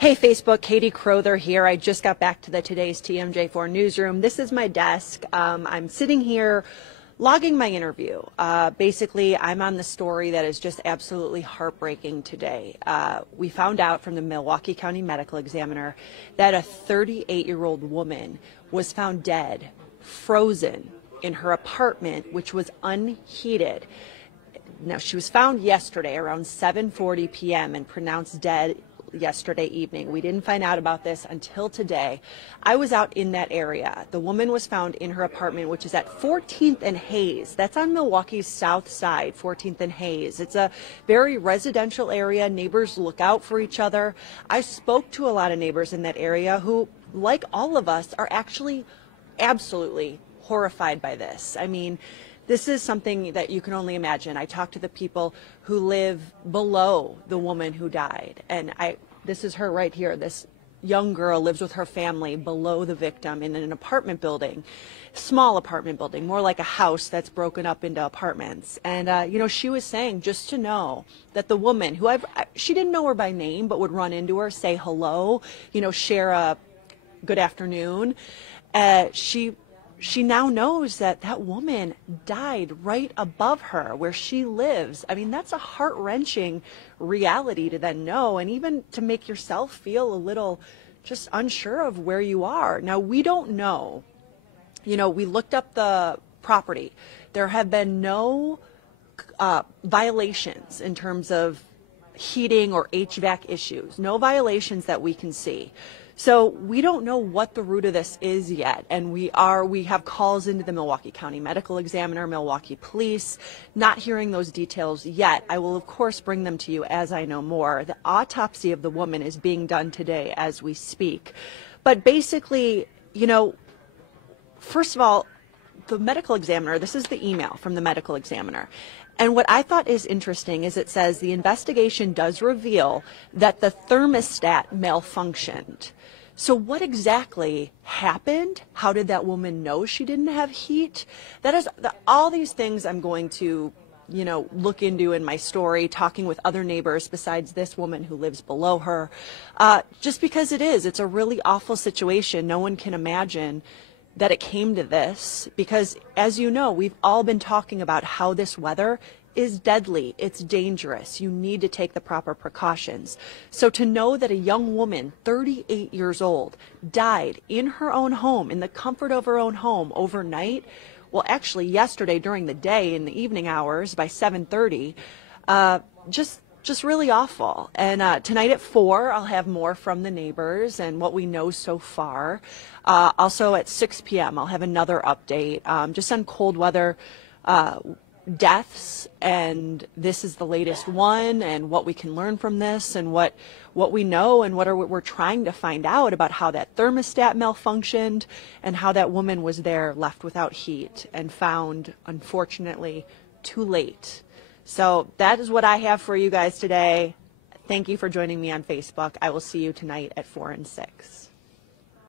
Hey Facebook, Katie Crowther here. I just got back to the Today's TMJ4 newsroom. This is my desk. I'm sitting here logging my interview. Basically, I'm on the story that is just absolutely heartbreaking today. We found out from the Milwaukee County Medical Examiner that a 38-year-old woman was found dead, frozen in her apartment, which was unheated. Now, she was found yesterday around 7:40 p.m. and pronounced dead yesterday evening. We didn't find out about this until today. I was out in that area. The woman was found in her apartment, which is at 14th and Hayes. That's on Milwaukee's south side, 14th and Hayes. It's a very residential area. Neighbors look out for each other. I spoke to a lot of neighbors in that area who, like all of us, are actually absolutely horrified by this. I mean, this is something that you can only imagine. I talked to the people who live below the woman who died, and this is her right here. This young girl lives with her family below the victim in an apartment building, small apartment building, more like a house that's broken up into apartments. And you know, she was saying just to know that the woman who she didn't know her by name, but would run into her, say hello, you know, share a good afternoon. She now knows that that woman died right above her where she lives. I mean, that's a heart-wrenching reality to then know, and even to make yourself feel a little just unsure of where you are. Now, we don't know. You know, we looked up the property. There have been no violations in terms of heating or HVAC issues. No violations that we can see. So we don't know what the root of this is yet, and we have calls into the Milwaukee County Medical Examiner, Milwaukee Police, not hearing those details yet. I will of course bring them to you as I know more. The autopsy of the woman is being done today as we speak. But basically, you know, first of all, the medical examiner, this is the email from the medical examiner. And what I thought is interesting is it says the investigation does reveal that the thermostat malfunctioned. So what exactly happened? How did that woman know she didn't have heat? That is all these things I'm going to, you know, look into in my story, talking with other neighbors besides this woman who lives below her. Just because it's a really awful situation. No one can imagine that it came to this, because as you know, we've all been talking about how this weather is deadly, it's dangerous, you need to take the proper precautions. So to know that a young woman, 38 years old, died in her own home, in the comfort of her own home overnight, well actually yesterday during the day in the evening hours by 7:30, just really awful. And tonight at 4, I'll have more from the neighbors and what we know so far. Also at 6 p.m., I'll have another update just on cold weather deaths, and this is the latest one, and what we can learn from this, and what we know, and what we're trying to find out about how that thermostat malfunctioned, and how that woman was there left without heat and found, unfortunately, too late. So that is what I have for you guys today. Thank you for joining me on Facebook. I will see you tonight at 4 and 6.